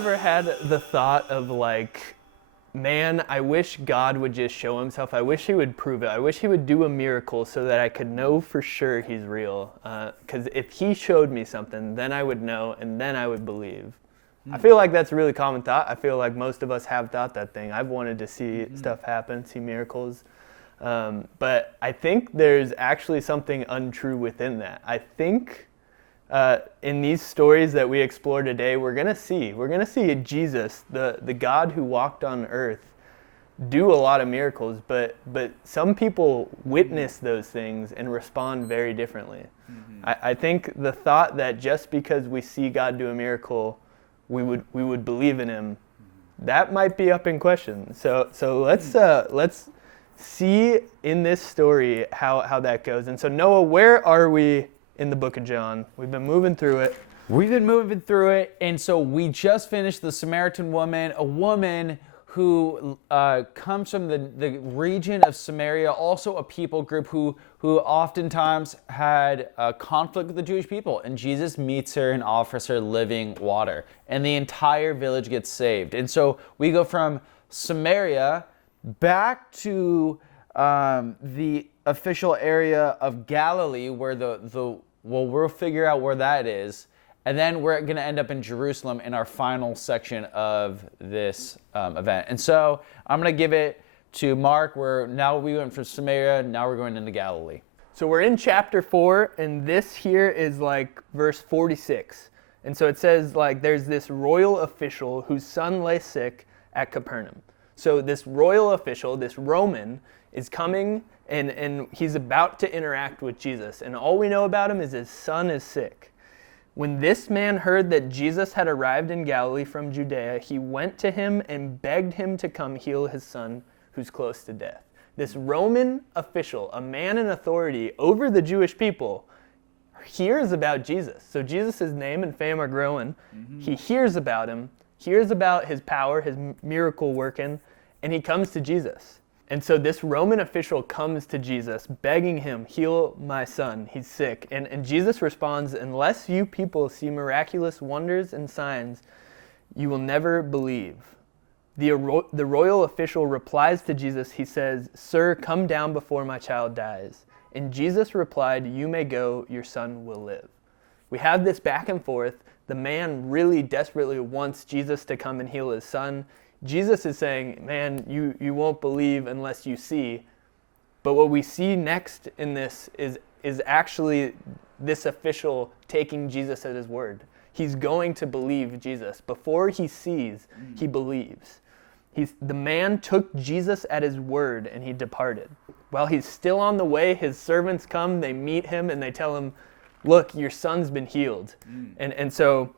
ever had the thought of like, man, I wish God would just show himself. I wish he would prove it. I wish he would do a miracle so that I could know for sure he's real. Because if he showed me something, then I would know and then I would believe. I feel like that's a really common thought. I feel like most of us have thought that thing. I've wanted to see stuff happen, see miracles. But I think there's actually something untrue within that. I think in these stories that we explore today, we're gonna see Jesus, the God who walked on earth, do a lot of miracles, but some people witness those things and respond very differently. I think the thought that just because we see God do a miracle, we would believe in him, that might be up in question. So let's see in this story how that goes. And so Noah, where are we in the book of John? We've been moving through it. And so we just finished the Samaritan woman, a woman who comes from the region of Samaria, also a people group who oftentimes had conflict with the Jewish people. And Jesus meets her and offers her living water. And the entire village gets saved. And so we go from Samaria back to the official area of Galilee, where we'll figure out where that is, and then we're going to end up in Jerusalem in our final section of this event. And so I'm going to give it to Mark, where now we went from Samaria, now we're going into Galilee. So we're in chapter 4, and this here is like verse 46. And so it says like there's this royal official whose son lay sick at Capernaum. So this royal official, this Roman, is coming and he's about to interact with Jesus. And all we know about him is his son is sick. When this man heard that Jesus had arrived in Galilee from Judea, he went to him and begged him to come heal his son who's close to death. This Roman official, a man in authority over the Jewish people, hears about Jesus. So Jesus' name and fame are growing. He hears about him, hears about his power, his miracle working, and he comes to Jesus. And so this Roman official comes to Jesus, begging him, heal my son, he's sick. And Jesus responds, unless you people see miraculous wonders and signs, you will never believe. The royal official replies to Jesus, he says, sir, come down before my child dies. And Jesus replied, you may go, your son will live. We have this back and forth. The man really desperately wants Jesus to come and heal his son. Jesus is saying, man, you won't believe unless you see. But what we see next in this is actually this official taking Jesus at his word. He's going to believe Jesus. Before he sees, he believes. The man took Jesus at his word and he departed. While he's still on the way, his servants come, they meet him, and they tell him, look, your son's been healed. And so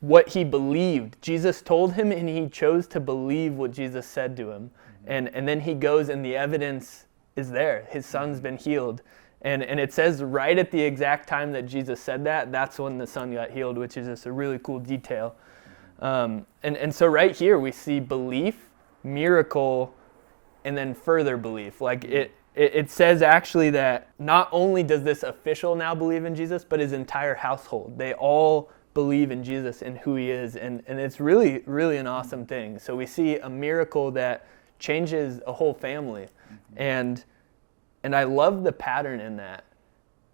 what he believed, Jesus told him, and he chose to believe what Jesus said to him. And then he goes, and the evidence is there. His son's been healed. And it says right at the exact time that Jesus said that, that's when the son got healed, which is just a really cool detail. And so right here we see belief, miracle, and then further belief. Like it says actually that not only does this official now believe in Jesus, but his entire household. They all believe in Jesus and who he is. And it's really, really an awesome thing. So we see a miracle that changes a whole family. And I love the pattern in that.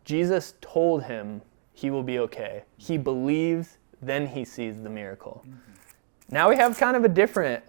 Jesus told him he will be okay. He believes, then he sees the miracle. Now we have kind of a different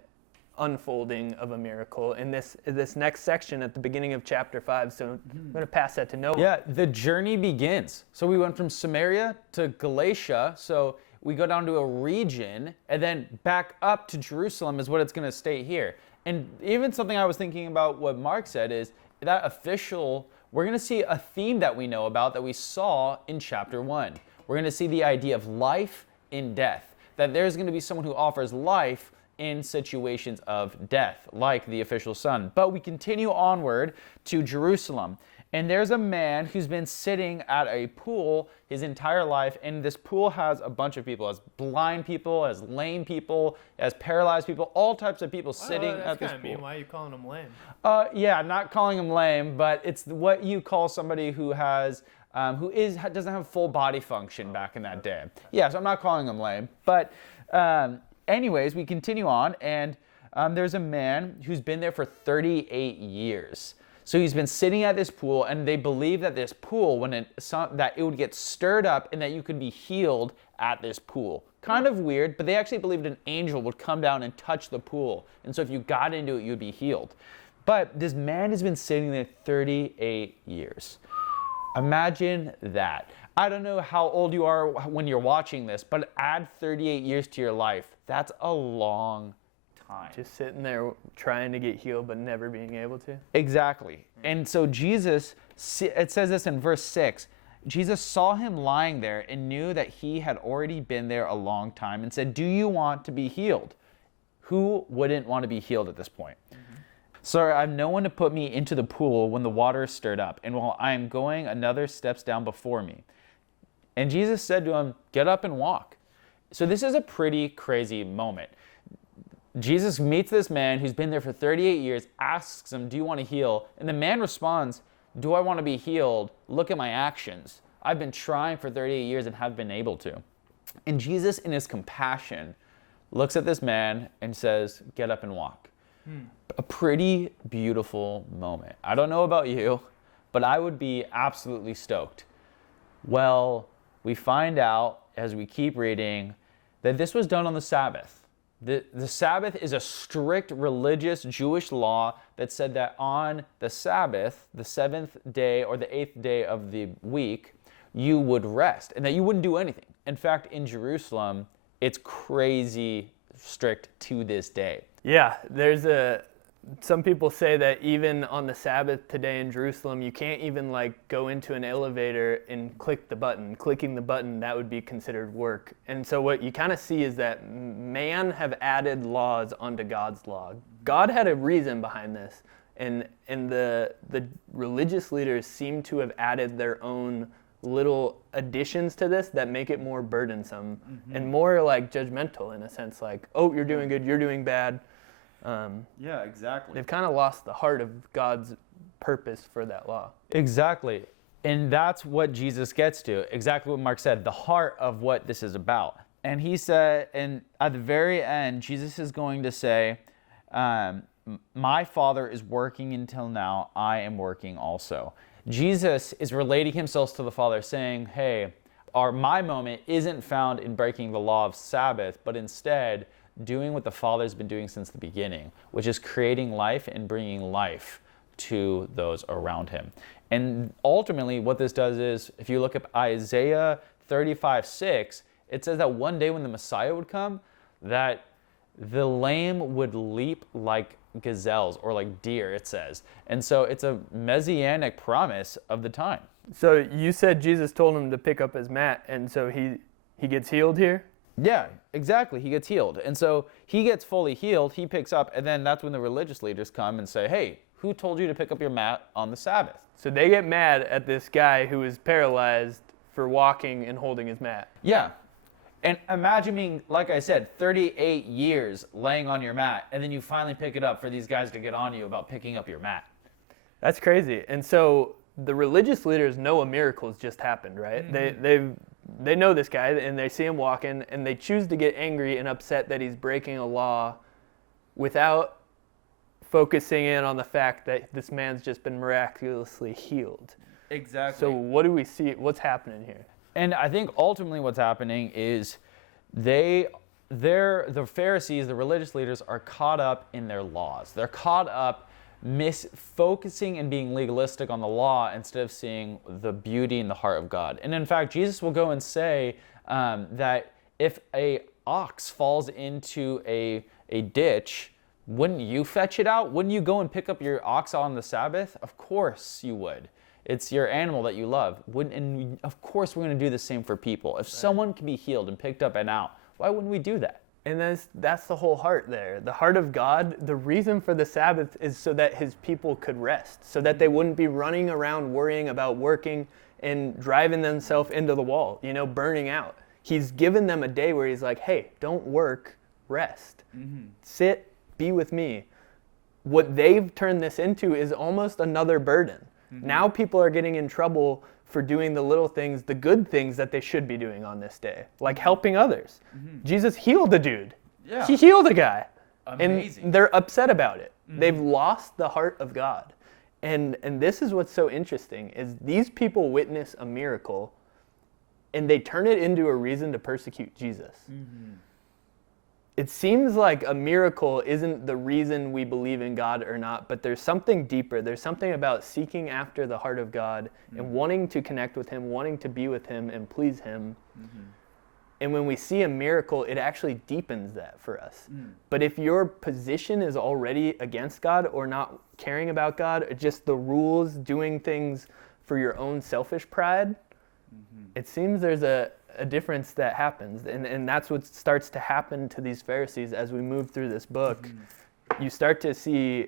unfolding of a miracle in this next section at the beginning of chapter 5. So I'm going to pass that to Noah. Yeah, the journey begins. So we went from Samaria to Galatia. So we go down to a region and then back up to Jerusalem is what it's going to state here. And even something I was thinking about what Mark said is that official, we're going to see a theme that we know about that we saw in chapter 1. We're going to see the idea of life in death, that there's going to be someone who offers life in situations of death, like the official son. But we continue onward to Jerusalem. And there's a man who's been sitting at a pool his entire life. And this pool has a bunch of people. It has blind people, it has lame people, it has paralyzed people, all types of people sitting at this pool. Mean. Why are you calling them lame? Yeah, I'm not calling him lame, but it's what you call somebody who has doesn't have full body function back in that day. Yeah, so I'm not calling him lame. But anyways, we continue on, and there's a man who's been there for 38 years. So he's been sitting at this pool, and they believe that this pool, that it would get stirred up and that you could be healed at this pool. Kind of weird, but they actually believed an angel would come down and touch the pool. And so if you got into it, you'd be healed. But this man has been sitting there 38 years. Imagine that. I don't know how old you are when you're watching this, but add 38 years to your life. That's a long time. Just sitting there trying to get healed but never being able to. Exactly. And so Jesus, it says this in verse 6, Jesus saw him lying there and knew that he had already been there a long time and said, "Do you want to be healed?" Who wouldn't want to be healed at this point? "Sir, I have no one to put me into the pool when the water is stirred up, and while I am going, another steps down before me." And Jesus said to him, "Get up and walk." So this is a pretty crazy moment. Jesus meets this man who's been there for 38 years, asks him, "Do you want to heal?" And the man responds, "Do I want to be healed? Look at my actions. I've been trying for 38 years and have been able to." And Jesus, in his compassion, looks at this man and says, "Get up and walk." A pretty beautiful moment. I don't know about you, but I would be absolutely stoked. Well, we find out as we keep reading that this was done on the Sabbath. The Sabbath is a strict religious Jewish law that said that on the Sabbath, the 7th day or the 8th day of the week, you would rest and that you wouldn't do anything. In fact, in Jerusalem, it's crazy strict to this day. Yeah, some people say that even on the Sabbath today in Jerusalem, you can't even go into an elevator and click the button. Clicking the button, that would be considered work. And so what you kind of see is that man have added laws onto God's law. God had a reason behind this, and the religious leaders seem to have added their own little additions to this that make it more burdensome and more judgmental in a sense, oh, you're doing good, you're doing bad. Yeah, exactly. They've kind of lost the heart of God's purpose for that law. Exactly. And that's what Jesus gets to. Exactly what Mark said, the heart of what this is about. And he said, and at the very end, Jesus is going to say, "My Father is working until now, I am working also." Jesus is relating himself to the Father, saying, hey, my moment isn't found in breaking the law of Sabbath, but instead doing what the Father's been doing since the beginning, which is creating life and bringing life to those around him. And ultimately what this does is, if you look at Isaiah 35:6, it says that one day when the Messiah would come, that the lame would leap like gazelles or like deer, it says. And so it's a messianic promise of the time. So you said Jesus told him to pick up his mat, and so he gets healed here? Yeah, exactly. He gets healed. And so he gets fully healed, he picks up, and then that's when the religious leaders come and say, hey, who told you to pick up your mat on the Sabbath? So they get mad at this guy who is paralyzed for walking and holding his mat. Yeah. And imagine being, like I said, 38 years laying on your mat, and then you finally pick it up for these guys to get on you about picking up your mat. That's crazy. And so the religious leaders know a miracle has just happened, right? Mm-hmm. They know this guy, and they see him walking, and they choose to get angry and upset that he's breaking a law without focusing in on the fact that this man's just been miraculously healed. Exactly. So what do we see? What's happening here? And I think ultimately what's happening is the Pharisees, the religious leaders, are caught up in their laws. They're caught up focusing and being legalistic on the law instead of seeing the beauty in the heart of God. And in fact, Jesus will go and say that if a ox falls into a ditch, wouldn't you fetch it out? Wouldn't you go and pick up your ox on the Sabbath? Of course you would. It's your animal that you love. And of course we're going to do the same for people. If someone can be healed and picked up and out, why wouldn't we do that? And that's the whole heart there. The heart of God, the reason for the Sabbath is so that his people could rest, so that they wouldn't be running around worrying about working and driving themselves into the wall, burning out. He's given them a day where he's like, hey, don't work, rest. Mm-hmm. Sit, be with me. What they've turned this into is almost another burden. Mm-hmm. Now people are getting in trouble for doing the little things, the good things that they should be doing on this day, like helping others. Mm-hmm. Jesus healed a dude. Yeah. He healed a guy. Amazing. And they're upset about it. They've lost the heart of God. And this is what's so interesting is these people witness a miracle and they turn it into a reason to persecute Jesus. It seems like a miracle isn't the reason we believe in God or not, but there's something deeper. There's something about seeking after the heart of God and wanting to connect with him, wanting to be with him and please him. And when we see a miracle, it actually deepens that for us. But if your position is already against God or not caring about God, or just the rules, doing things for your own selfish pride, it seems there's a difference that happens. And that's what starts to happen to these Pharisees as we move through this book. You start to see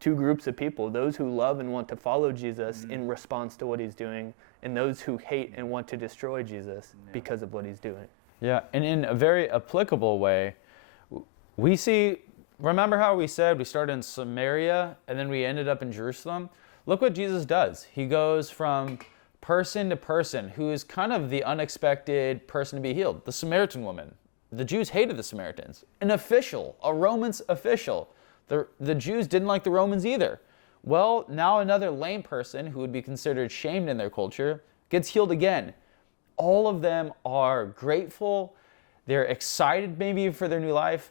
two groups of people, those who love and want to follow Jesus in response to what he's doing, and those who hate and want to destroy Jesus because of what he's doing. Yeah, and in a very applicable way, we see, remember how we said we started in Samaria and then we ended up in Jerusalem? Look what Jesus does. He goes from person to person, who is kind of the unexpected person to be healed. The Samaritan woman. The Jews hated the Samaritans. An official, a Roman's official. The Jews didn't like the Romans either. Well, now another lame person who would be considered shamed in their culture gets healed again. All of them are grateful. They're excited maybe for their new life,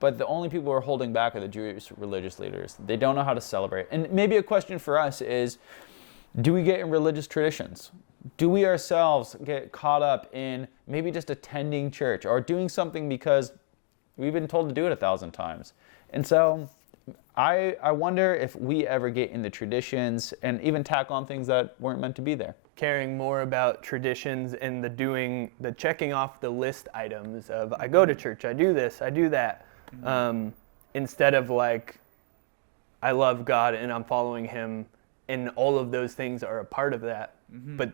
but the only people who are holding back are the Jewish religious leaders. They don't know how to celebrate. And maybe a question for us is, do we get in religious traditions? Do we ourselves get caught up in maybe just attending church or doing something because we've been told to do it 1,000 times? And so I wonder if we ever get in the traditions and even tack on things that weren't meant to be there. Caring more about traditions and the checking off the list items of I go to church, I do this, I do that, instead of like I love God and I'm following him and all of those things are a part of that, but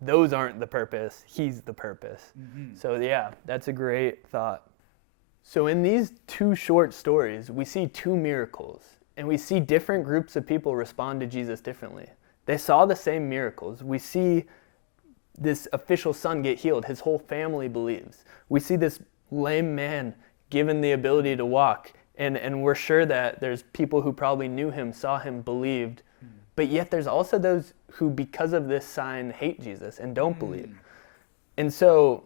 those aren't the purpose, he's the purpose. So yeah, that's a great thought. So in these two short stories, we see two miracles, and we see different groups of people respond to Jesus differently. They saw the same miracles. We see this official son get healed. His whole family believes. We see this lame man given the ability to walk, and we're sure that there's people who probably knew him, saw him, believed, but yet there's also those who, because of this sign, hate Jesus and don't believe. And so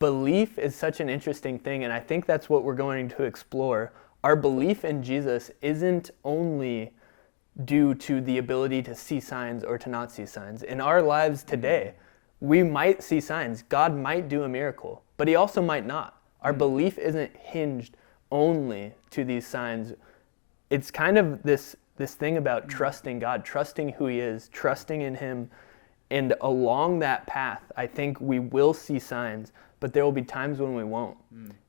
belief is such an interesting thing, and I think that's what we're going to explore. Our belief in Jesus isn't only due to the ability to see signs or to not see signs. In our lives today, we might see signs. God might do a miracle, but he also might not. Our belief isn't hinged only to these signs. It's kind of this thing about trusting God, trusting who he is, trusting in him, and along that path, I think we will see signs, but there will be times when we won't.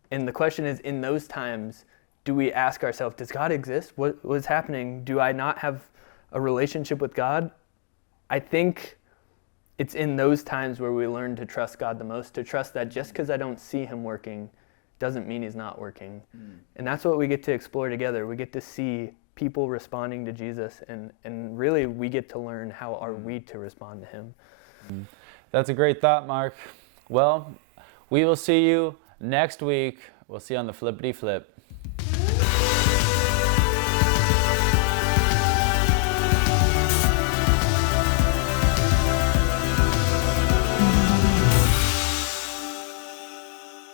And the question is, in those times, do we ask ourselves, does God exist? What is happening? Do I not have a relationship with God? I think it's in those times where we learn to trust God the most, to trust that just because I don't see him working doesn't mean he's not working. And that's what we get to explore together. We get to see people responding to Jesus, and really we get to learn how are we to respond to him. That's a great thought, Mark. Well, we will see you next week. We'll see you on the flippity flip.